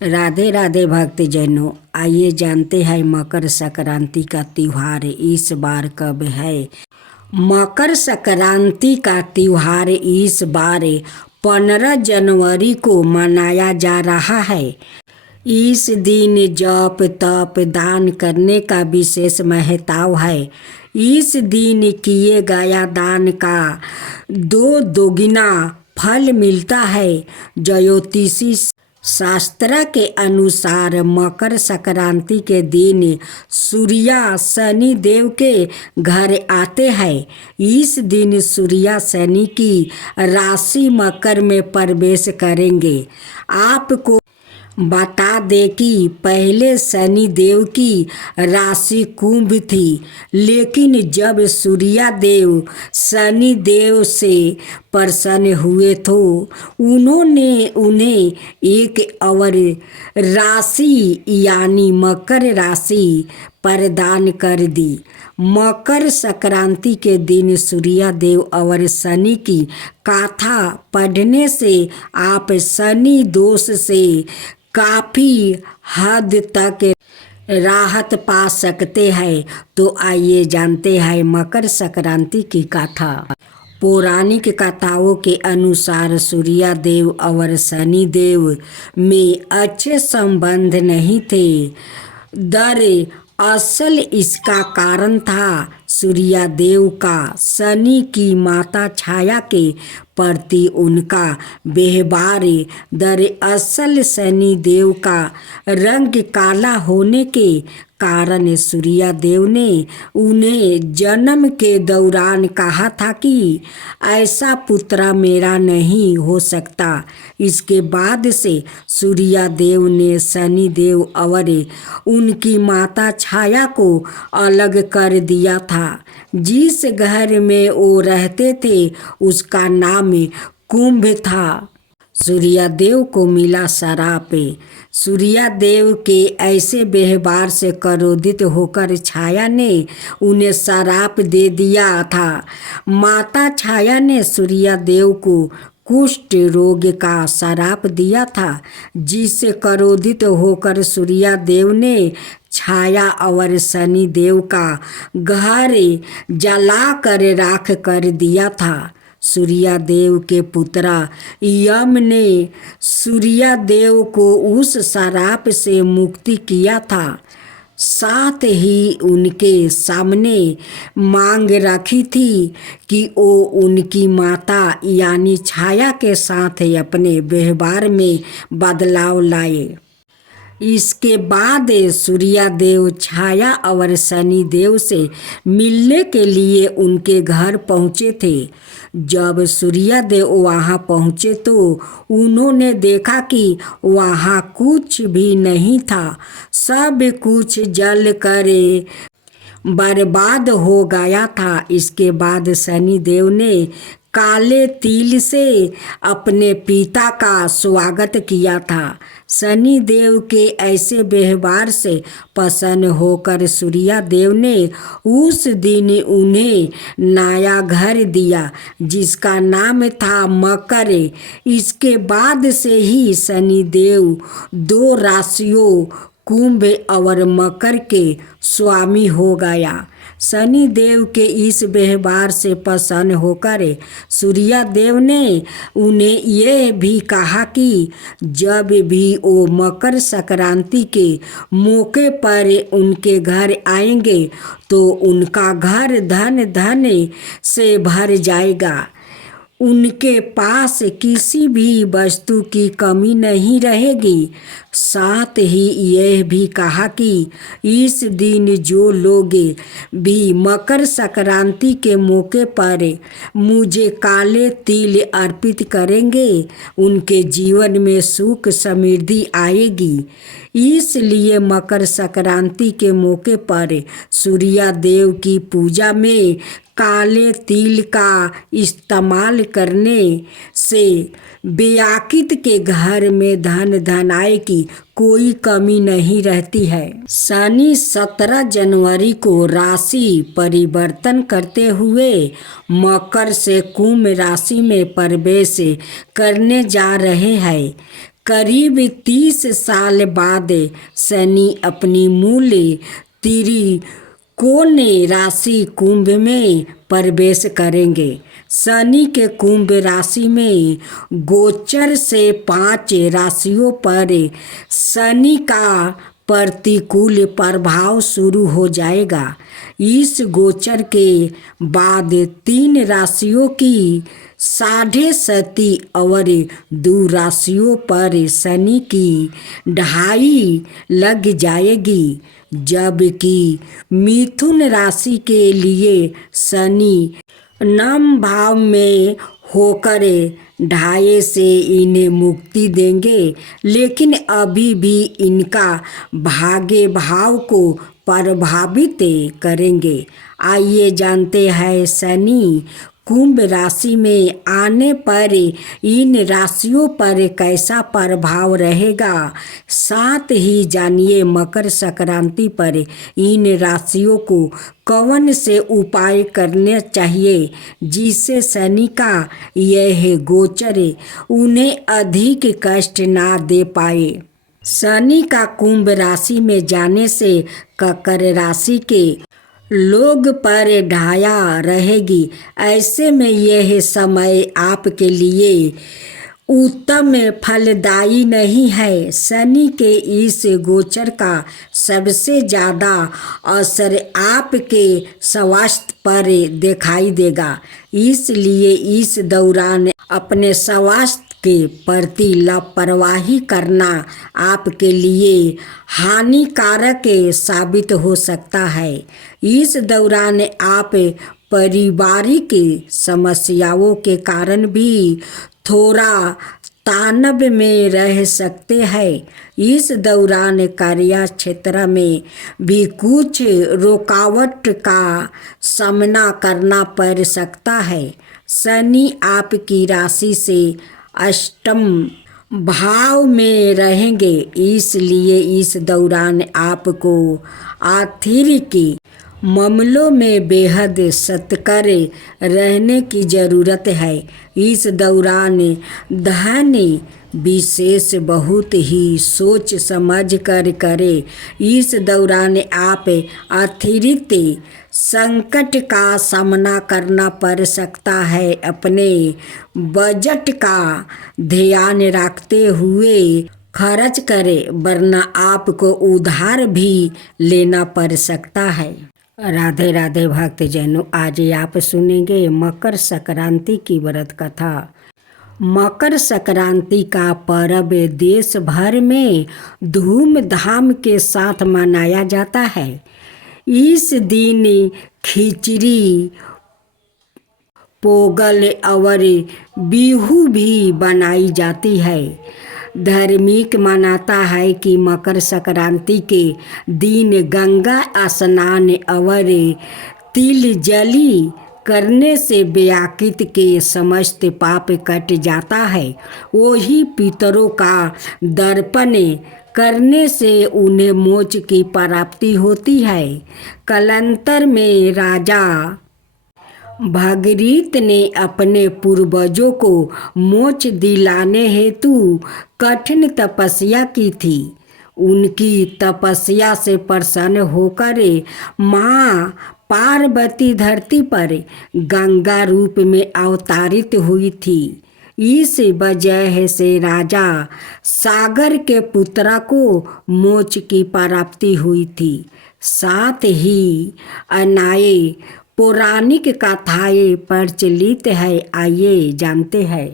राधे राधे भक्तजनों, आइए जानते हैं मकर संक्रांति का त्योहार इस बार कब है। मकर संक्रांति का त्योहार इस बार 15 जनवरी को मनाया जा रहा है। इस दिन जप तप दान करने का विशेष महत्व है। इस दिन किए गया दान का दोगुना फल मिलता है। ज्योतिषी शास्त्र के अनुसार मकर संक्रांति के दिन सूर्य शनि देव के घर आते हैं। इस दिन सूर्य शनि की राशि मकर में प्रवेश करेंगे। आपको बता दें कि पहले शनि देव की राशि कुंभ थी, लेकिन जब सूर्य देव शनि देव से प्रसन्न हुए तो उन्होंने उन्हें एक और राशि यानी मकर राशि प्रदान कर दी। मकर संक्रांति के दिन सूर्य देव और शनि की कथा पढ़ने से आप शनि दोष से काफ़ी हद तक राहत पा सकते हैं। तो आइए जानते हैं मकर संक्रांति की कथा। पौराणिक कथाओं के अनुसार सूर्य देव और शनि देव में अच्छे संबंध नहीं थे। दरअसल इसका कारण था सूर्य देव का शनि की माता छाया के प्रति उनका व्यवहार। दरअसल शनि देव का रंग काला होने के कारण सूर्य देव ने उन्हें जन्म के दौरान कहा था कि ऐसा पुत्र मेरा नहीं हो सकता। इसके बाद से सूर्य देव ने शनि देव और उनकी माता छाया को अलग कर दिया था। जिस घर में वो रहते थे उसका नाम कुंभ था। सूर्य देव को मिला श्राप। सूर्य देव के ऐसे व्यवहार से क्रोधित होकर छाया ने उन्हें श्राप दे दिया था। माता छाया ने सूर्य देव को कुष्ठ रोग का श्राप दिया था, जिससे क्रोधित होकर सूर्य देव ने छाया और शनि देव का घर जलाकर राख कर दिया था। सूर्य देव के पुत्र यम ने सूर्य देव को उस श्राप से मुक्ति किया था। साथ ही उनके सामने मांग रखी थी कि वो उनकी माता यानी छाया के साथ अपने व्यवहार में बदलाव लाए। इसके बाद सूर्य देव छाया और शनि देव से मिलने के लिए उनके घर पहुँचे थे। जब सूर्य देव वहाँ पहुँचे तो उन्होंने देखा कि वहाँ कुछ भी नहीं था। सब कुछ जल कर बर्बाद हो गया था। इसके बाद शनि देव ने काले तिल से अपने पिता का स्वागत किया था। शनि देव के ऐसे व्यवहार से प्रसन्न होकर सूर्य देव ने उस दिन उन्हें नया घर दिया, जिसका नाम था मकर। इसके बाद से ही शनि देव 2 राशियों कुंभ और मकर के स्वामी हो गया। शनि देव के इस व्यवहार से प्रसन्न होकर सूर्य देव ने उन्हें यह भी कहा कि जब भी वो मकर संक्रांति के मौके पर उनके घर आएंगे तो उनका घर धन धन से भर जाएगा। उनके पास किसी भी वस्तु की कमी नहीं रहेगी। साथ ही यह भी कहा कि इस दिन जो लोग भी मकर संक्रांति के मौके पर मुझे काले तिल अर्पित करेंगे उनके जीवन में सुख समृद्धि आएगी। इसलिए मकर संक्रांति के मौके पर सूर्य देव की पूजा में काले तिल का इस्तेमाल करने से व्याकित के घर में धन धनाय की कोई कमी नहीं रहती है। शनि 17 जनवरी को राशि परिवर्तन करते हुए मकर से कुंभ राशि में प्रवेश करने जा रहे हैं। करीब 30 साल बाद शनि अपनी मूल त्रिकोण राशि कुंभ में प्रवेश करेंगे। शनि के कुंभ राशि में गोचर से 5 राशियों पर शनि का प्रतिकूल प्रभाव शुरू हो जाएगा। इस गोचर के बाद 3 राशियों की 7.5 और 2 राशियों पर शनि की ढाई लग जाएगी, जबकि मिथुन राशि के लिए शनि नम भाव में होकर ढाई से इन्हें मुक्ति देंगे, लेकिन अभी भी इनका भाग्य भाव को प्रभावित करेंगे। आइए जानते हैं शनि कुंभ राशि में आने पर इन राशियों पर कैसा प्रभाव रहेगा। साथ ही जानिए मकर संक्रांति पर इन राशियों को कौन से उपाय करने चाहिए जिससे शनि का यह गोचर उन्हें अधिक कष्ट ना दे पाए। शनि का कुंभ राशि में जाने से मकर राशि के लोग पर ढाया रहेगी। ऐसे में यह समय आपके लिए उत्तम फलदायी नहीं है। शनि के इस गोचर का सबसे ज़्यादा असर आपके स्वास्थ्य पर दिखाई देगा, इसलिए इस दौरान अपने स्वास्थ्य के प्रति लापरवाही करना आपके लिए हानिकारक साबित हो सकता है। इस दौरान आप पारिवारिक समस्याओं के कारण भी थोड़ा तनाव में रह सकते हैं। इस दौरान कार्य क्षेत्र में भी कुछ रुकावट का सामना करना पड़ सकता है। शनि आपकी राशि से अष्टम भाव में रहेंगे, इसलिए इस दौरान आपको आर्थिक मामलों में बेहद सतर्क रहने की ज़रूरत है। इस दौरान धन विशेष बहुत ही सोच समझ कर करें। इस दौरान आप अतिरिक्त संकट का सामना करना पड़ सकता है। अपने बजट का ध्यान रखते हुए खर्च करें, वरना आपको उधार भी लेना पड़ सकता है। राधे राधे भक्तजनों, आज आप सुनेंगे मकर संक्रांति की व्रत कथा। मकर संक्रांति का पर्व देश भर में धूमधाम के साथ मनाया जाता है। इस दिन खिचड़ी, पोंगल और बिहू भी बनाई जाती है। धार्मिक मान्यता है कि मकर संक्रांति के दिन गंगा स्नान और तिल जली करने से व्याकृत के समस्त पाप कट जाता है। वही पितरों का दर्पण करने से उन्हें मोक्ष की प्राप्ति होती है। कालांतर में राजा भागीरथ ने अपने पूर्वजों को मोक्ष दिलाने हेतु कठिन तपस्या की थी। उनकी तपस्या से प्रसन्न होकर माँ पार्वती धरती पर गंगा रूप में अवतरित हुई थी। इस वजह से राजा सागर के पुत्र को मोक्ष की प्राप्ति हुई थी। साथ ही अनेक पौराणिक कथाएं प्रचलित है। आइए जानते हैं।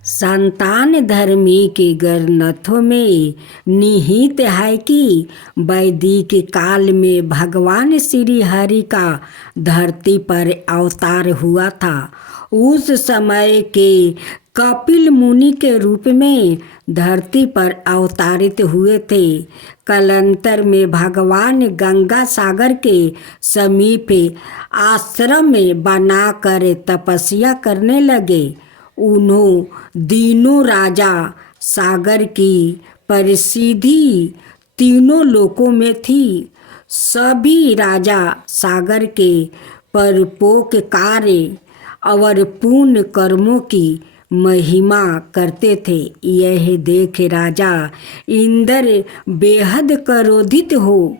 संतान धर्मी के ग्रंथों में निहित है कि वैदिक काल में भगवान श्री हरि का धरती पर अवतार हुआ था। उस समय के कपिल मुनि के रूप में धरती पर अवतरित हुए थे। कालांतर में भगवान गंगा सागर के समीप आश्रम में बनाकर तपस्या करने लगे। उन्हों दिनों राजा सागर की प्रसिद्धि तीनों लोकों में थी। सभी राजा सागर के परोपकार और पुण्य कर्मों की महिमा करते थे। यह देख राजा इंद्र बेहद क्रोधित हो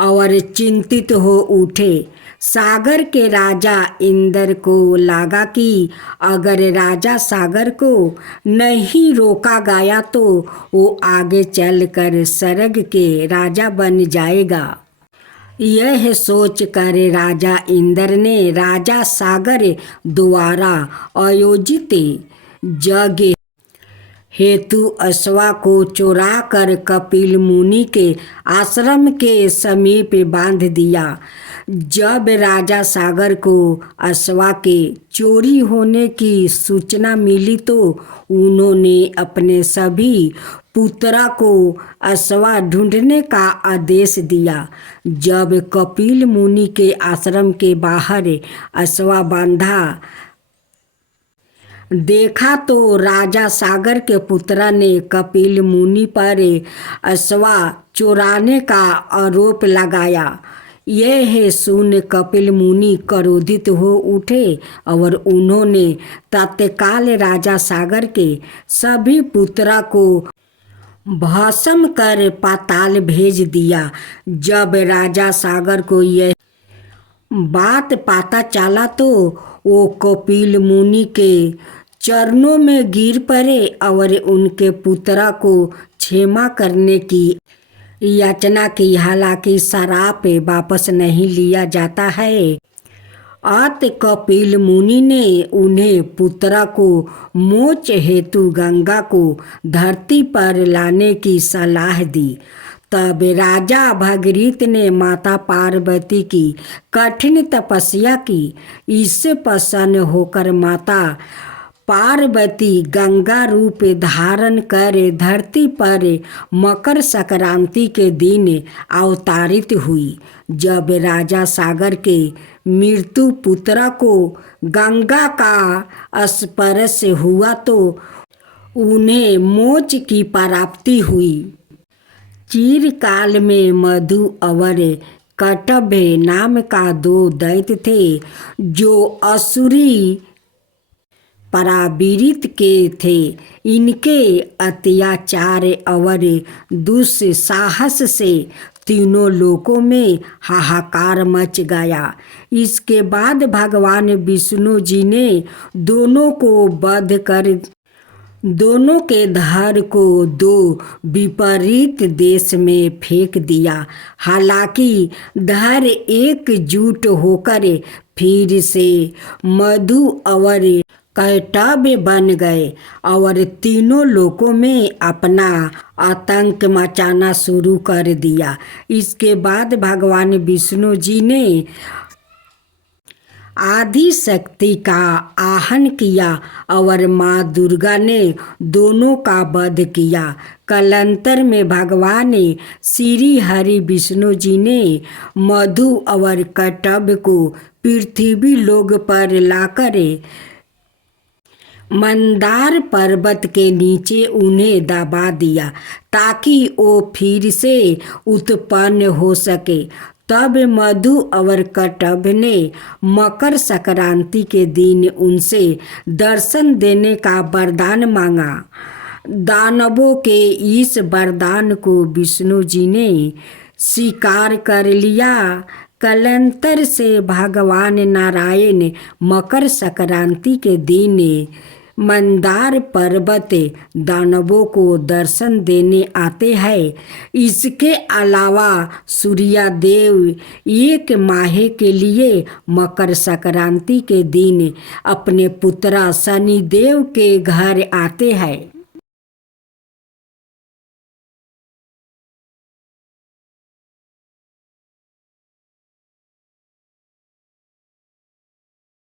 और चिंतित हो उठे। सागर के राजा इंद्र को लगा कि अगर राजा सागर को नहीं रोका गया तो वो आगे चलकर स्वर्ग के राजा बन जाएगा। यह सोचकर राजा इंद्र ने राजा सागर द्वारा आयोजित यज्ञ हेतु अश्वा को चुरा कर कपिल मुनि के आश्रम के समीप बांध दिया। जब राजा सागर को अश्वा के चोरी होने की सूचना मिली तो उन्होंने अपने सभी पुत्रा को अश्वा ढूंढने का आदेश दिया। जब कपिल मुनि के आश्रम के बाहर अश्वा बांधा देखा तो राजा सागर के पुत्र ने कपिल मुनि पर अश्वा चुराने का आरोप लगाया। यह सुन कपिल मुनि क्रोधित हो उठे और उन्होंने तत्काल राजा सागर के सभी पुत्रा को भस्म कर पाताल भेज दिया। जब राजा सागर को यह बात पता चला तो वो कपिल मुनि के चरणों में गिर पड़े और उनके पुत्रा को क्षमा करने की याचना की। हालांकि श्राप वापस नहीं लिया जाता है। अत कपिल मुनि ने उन्हें पुत्रा को मोक्ष हेतु गंगा को धरती पर लाने की सलाह दी। तब राजा भगीरथ ने माता पार्वती की कठिन तपस्या की। इससे प्रसन्न होकर माता पार्वती गंगा रूप धारण कर धरती पर मकर संक्रांति के दिन अवतरित हुई। जब राजा सागर के मृत्यु पुत्र को गंगा का स्पर्श हुआ तो उन्हें मोक्ष की प्राप्ति हुई। चिरकाल में मधु और कटभ नाम का दो दैत्य थे जो असुरी परावृत्ति के थे। इनके अत्याचार और दुस्साहस से तीनों लोकों में हाहाकार मच गया। इसके बाद भगवान विष्णु जी ने दोनों को वध कर दोनों के धड़ को दो विपरीत देश में फेंक दिया। हालांकि धड़ एकजुट होकर फिर से मधु और कैटभ बन गए और तीनों लोकों में अपना आतंक मचाना शुरू कर दिया। इसके बाद भगवान विष्णु जी ने आदि शक्ति का आह्वान किया और माँ दुर्गा ने दोनों का वध किया। कालांतर में भगवान श्री हरि विष्णु जी ने मधु और कैटभ को पृथ्वी लोक पर लाकर मंदार पर्वत के नीचे उन्हें दबा दिया ताकि वो फिर से उत्पन्न हो सके। तब मधु और कैटभ ने मकर संक्रांति के दिन उनसे दर्शन देने का वरदान मांगा। दानवों के इस वरदान को विष्णु जी ने स्वीकार कर लिया। कालांतर से भगवान नारायण मकर संक्रांति के दिन मंदार पर्वत दानवों को दर्शन देने आते हैं। इसके अलावा सूर्यदेव एक माह के लिए मकर संक्रांति के दिन अपने पुत्र शनिदेव के घर आते हैं।